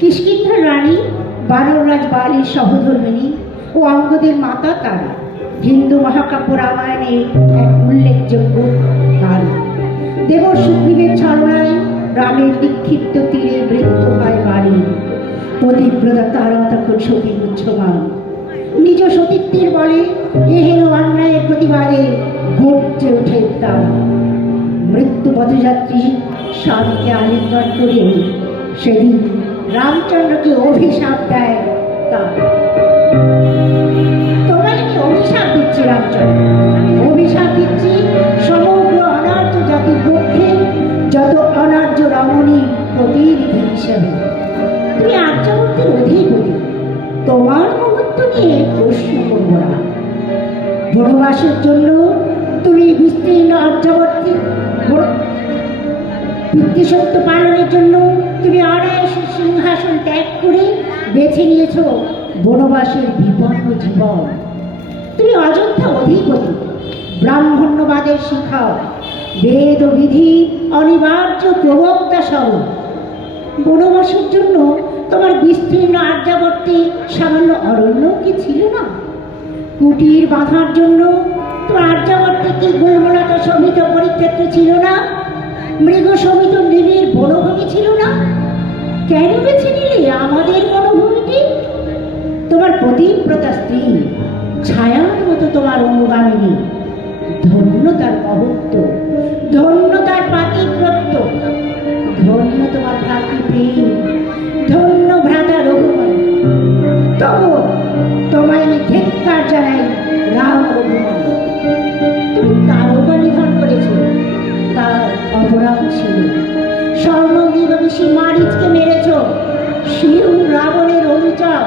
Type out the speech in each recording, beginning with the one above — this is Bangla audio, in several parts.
কিষ্কিন্ধার রানী, বানররাজ বালির সহধর্মিনী ও অঙ্গদের মাতা তারা। হিন্দু মহাকাব্য রামায়ণে এক উল্লেখযোগ্য নারী দেব সুগ্রীবের ছলনায় রামের বিক্ষিপ্ত তীরে মৃত্যু হয় বাড়ি পতিব্রতা তারা তখন সতী উচ্ছমান নিজ সতীত্বের বলে এহেন অন্যায়ের প্রতিবাদে গর্জে ওঠে তারা মৃত্যু পথযাত্রী স্বামীকে আলিঙ্গন করে সেদিন রামচন্দ্রকে অভিশাপ দেয় তার। তোমায় আমি অভিশাপ দিচ্ছি রামচন্দ্র? অভিশাপ দিচ্ছি সমগ্র অনার্য জাতির পক্ষে, যত অনার্য রমণী প্রতিনিধি হিসেবে। তুমি আর্যাবর্তের অধিপতি। তোমার মুহূর্ত নিয়ে প্রশ্ন না। বনবাসের জন্য তুমি বিস্তীর্ণ আর্যাবর্তী। পিতৃসত্য পালনের জন্য তুমি অনায়াসে সিংহাসন ত্যাগ করে বেছে নিয়েছ বনবাসের বিপন্ন জীবন। তুমি অযোধ্যা অধিপতি, ব্রাহ্মণ্যবাদের শিখাও বেদ বিধি অনিবার্য প্রবক্তা স্বরূপ বনবাসের জন্য তোমার বিস্তীর্ণ আর্যাবর্তে সামান্য অরণ্য কি ছিল না? কুটির বাঁধার জন্য তোমার আর্যাবর্তে কি গোলমলাটা সমিত পরিক্ষেত্র ছিল না? মৃগ সমিত নিবিড় বনভূমি ছিল না? কেন বেছে নিলে আমাদের বনভূমিটি তোমার প্রতিব্রতা স্ত্রী, ছায়ার মতো তোমার অনুগামিনী। ধন্য তার মহত্ব, ধন্য তার পাতিব্রত্য, ধন্য তোমার প্রেম, ধন্য ভ্রাতা রঘুমন তবু তোমায় আমি ধিক্কার জানাই রাম রঘুমন অনুচার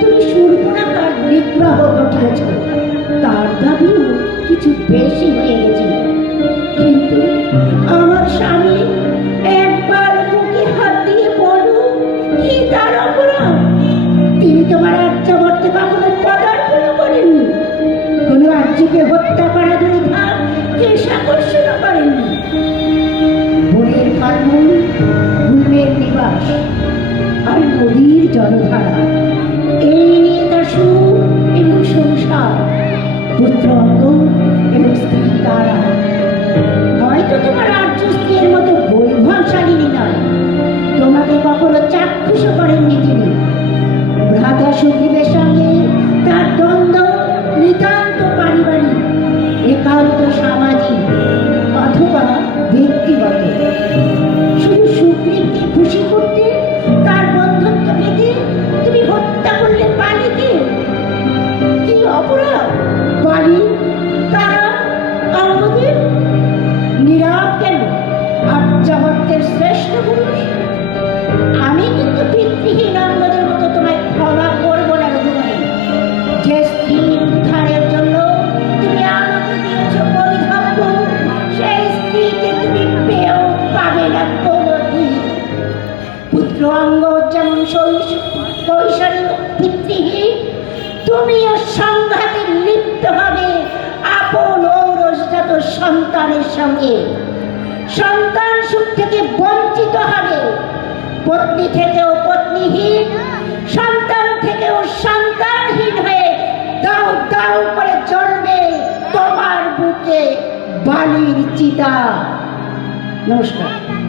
তুমি সুর্পণাকার বিগ্রহ ঘটিয়েছ তার দাবিও কিছু বেশি হয়ে গেছে। কিন্তু আমার স্বামী একবার বুকে হাত দিয়ে বলো কি তার অপরাধ? তিনি তোমার আর্যাবর্তে কখনো পদার্পণ করেননি। কোনো আর্যকে হত্যা করা দূরে থাক কেশ আকর্ষণ করেননি বনের গুলমের নিবাস। নদীর জলধারা। এই নিয়ে তার সুখ এবং সংসার, পুত্র এবং স্ত্রী তারা। হয়তো তোমার আর্য স্ত্রীর মতো বৈভবশালিনী নয়। তোমাকে কখনো চাক্ষুষ করেননি তিনি। ভ্রাতা সুগ্রীবের সঙ্গে তার দ্বন্দ্ব নিতান্ত পারিবারিক, একান্ত সামাজিক অথবা ব্যক্তিগত। কৈশোরী পিতৃহীন তুমিও সংঘাতে লিপ্ত হবে আপন ঔরসজাত সন্তানের সঙ্গে। সন্তান সুখ থেকে বঞ্চিত হবে। পত্নী থেকেও পত্নীহীন, সন্তান থেকেও সন্তানহীন হয়ে দাও দাও করে জ্বলবে তোমার বুকে বালির চিতা। নমস্কার।